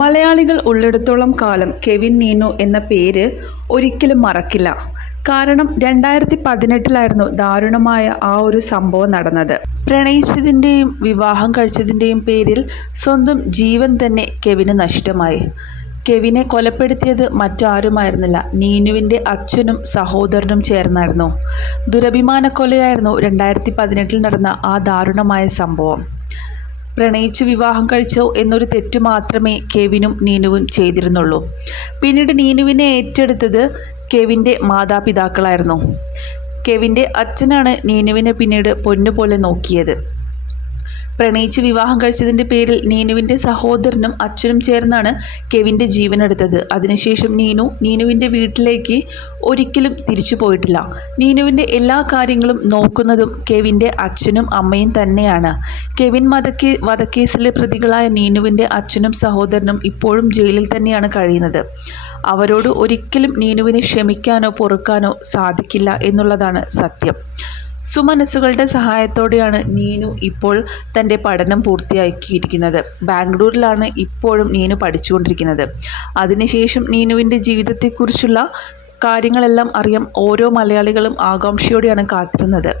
മലയാളികൾ ഉള്ളിടത്തോളം കാലം കെവിൻ നീനു എന്ന പേര് ഒരിക്കലും മറക്കില്ല. കാരണം രണ്ടായിരത്തി പതിനെട്ടിലായിരുന്നു ദാരുണമായ ആ ഒരു സംഭവം നടന്നത്. പ്രണയിച്ചതിന്റെയും വിവാഹം കഴിച്ചതിന്റെയും പേരിൽ സ്വന്തം ജീവൻ തന്നെ കെവിന് നഷ്ടമായി. കെവിനെ കൊലപ്പെടുത്തിയത് മറ്റാരുമായിരുന്നില്ല. നീനുവിന്റെ അച്ഛനും സഹോദരനും ചേർന്നായിരുന്നു. ദുരഭിമാന കൊലയായിരുന്നു രണ്ടായിരത്തി പതിനെട്ടിൽ നടന്ന ആ ദാരുണമായ സംഭവം. പ്രണയിച്ചു വിവാഹം കഴിച്ചോ എന്നൊരു തെറ്റ് മാത്രമേ കെവിനും നീനുവും ചെയ്തിരുന്നുള്ളൂ. പിന്നീട് നീനുവിനെ ഏറ്റെടുത്തത് കെവിന്റെ മാതാപിതാക്കളായിരുന്നു. കെവിന്റെ അച്ഛനാണ് നീനുവിനെ പിന്നീട് പൊന്നുപോലെ നോക്കിയത്. പ്രണയിച്ച് വിവാഹം കഴിച്ചതിന്റെ പേരിൽ നീനുവിന്റെ സഹോദരനും അച്ഛനും ചേർന്നാണ് കെവിന്റെ ജീവനെടുത്തത്. അതിനുശേഷം നീനു നീനുവിന്റെ വീട്ടിലേക്ക് ഒരിക്കലും തിരിച്ചു പോയിട്ടില്ല. നീനുവിന്റെ എല്ലാ കാര്യങ്ങളും നോക്കുന്നതും കെവിന്റെ അച്ഛനും അമ്മയും തന്നെയാണ്. കെവിൻ വധക്കേ വധക്കേസിലെ പ്രതികളായ നീനുവിന്റെ അച്ഛനും സഹോദരനും ഇപ്പോഴും ജയിലിൽ തന്നെയാണ് കഴിയുന്നത്. അവരോട് ഒരിക്കലും നീനുവിനെ ക്ഷമിക്കാനോ പൊറുക്കാനോ സാധിക്കില്ല എന്നുള്ളതാണ് സത്യം. സുമനസ്സുകളുടെ സഹായത്തോടെയാണ് നീനു ഇപ്പോൾ തന്റെ പഠനം പൂർത്തിയാക്കിയിരിക്കുന്നത്. ബാംഗ്ലൂരിലാണ് ഇപ്പോഴും നീനു പഠിച്ചുകൊണ്ടിരിക്കുന്നത്. അതിനുശേഷം നീനുവിന്റെ ജീവിതത്തെക്കുറിച്ചുള്ള കാര്യങ്ങളെല്ലാം അറിയാൻ ഓരോ മലയാളികളും ആകാംക്ഷയോടെയാണ് കാത്തിരുന്നത്.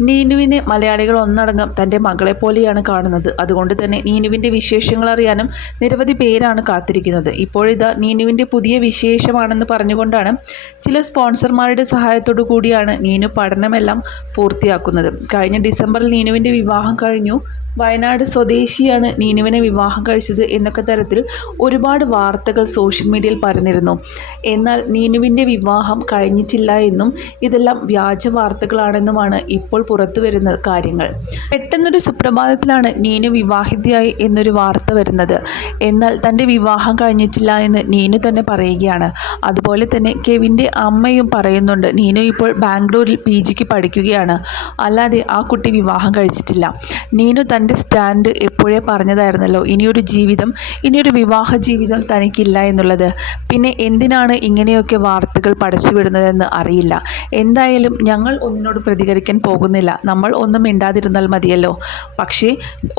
നീനുവിനെ മലയാളികൾ ഒന്നടങ്കം തന്റെ മകളെ പോലെയാണ് കാണുന്നത്. അതുകൊണ്ട് തന്നെ നീനുവിന്റെ വിശേഷങ്ങൾ അറിയാനും നിരവധി പേരാണ് കാത്തിരിക്കുന്നത്. ഇപ്പോഴിതാ നീനുവിന്റെ പുതിയ വിശേഷമാണെന്ന് പറഞ്ഞുകൊണ്ടാണ് ചില സ്പോൺസർമാരുടെ സഹായത്തോടു കൂടിയാണ് നീനു പഠനമെല്ലാം പൂർത്തിയാക്കുന്നത്. കഴിഞ്ഞ ഡിസംബറിൽ നീനുവിന്റെ വിവാഹം കഴിഞ്ഞു. വയനാട് സ്വദേശിയാണ് നീനുവിനെ വിവാഹം കഴിച്ചത് എന്നൊക്കെ തരത്തിൽ ഒരുപാട് വാർത്തകൾ സോഷ്യൽ മീഡിയയിൽ പരന്നിരുന്നു. എന്നാൽ നീനുവിന്റെ വിവാഹം കഴിഞ്ഞിട്ടില്ല എന്നും ഇതെല്ലാം വ്യാജ വാർത്തകളാണെന്നുമാണ് ഇപ്പോൾ പുറത്തു വരുന്ന കാര്യങ്ങൾ. പെട്ടെന്നൊരു സുപ്രഭാതത്തിലാണ് നീനു വിവാഹിതയായി എന്നൊരു വാർത്ത വരുന്നത്. എന്നാൽ തന്റെ വിവാഹം കഴിഞ്ഞിട്ടില്ല എന്ന് നീനു തന്നെ പറയുകയാണ്. അതുപോലെ തന്നെ കെവിന്റെ അമ്മയും പറയുന്നുണ്ട് നീനു ഇപ്പോൾ ബാംഗ്ലൂരിൽ പി ജിക്ക് പഠിക്കുകയാണ്. അല്ലാതെ ആ കുട്ടി വിവാഹം കഴിച്ചിട്ടില്ല. നീനു തന്റെ സ്റ്റാൻഡ് എപ്പോഴേ പറഞ്ഞതായിരുന്നല്ലോ ഇനിയൊരു ജീവിതം ഇനിയൊരു വിവാഹ ജീവിതം തനിക്കില്ല എന്നുള്ളത്. പിന്നെ എന്തിനാണ് ഇങ്ങനെയൊക്കെ വാർത്തകൾ പടച്ചുവിടുന്നതെന്ന് അറിയില്ല. എന്തായാലും ഞങ്ങൾ ഒന്നിനോട് പ്രതികരിക്കാൻ പോകുന്നില്ല നമ്മൾ ഒന്നും മിണ്ടാതിരുന്നാൽ മതിയല്ലോ. പക്ഷേ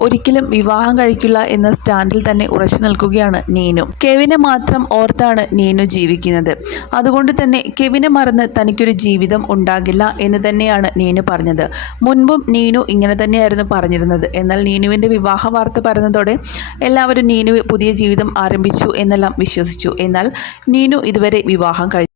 ഒരിക്കലും വിവാഹം കഴിക്കില്ല എന്ന സ്റ്റാൻഡിൽ തന്നെ ഉറച്ചു നിൽക്കുകയാണ് നീനു. കെവിനെ മാത്രം ഓർത്താണ് നീനു ജീവിക്കുന്നത്. അതുകൊണ്ട് തന്നെ കെവിനെ മറന്ന് തനിക്കൊരു ജീവിതം ഉണ്ടാകില്ല എന്ന് തന്നെയാണ് നീനു പറഞ്ഞത്. മുൻപും നീനു ഇങ്ങനെ തന്നെയായിരുന്നു പറഞ്ഞിരുന്നത്. എന്നാൽ നീനുവിന്റെ വിവാഹ വാർത്ത പറഞ്ഞതോടെ എല്ലാവരും നീനു പുതിയ ജീവിതം ആരംഭിച്ചു എന്നെല്ലാം വിശ്വസിച്ചു. എന്നാൽ നീനു ഇതുവരെ വിവാഹം കഴിച്ചു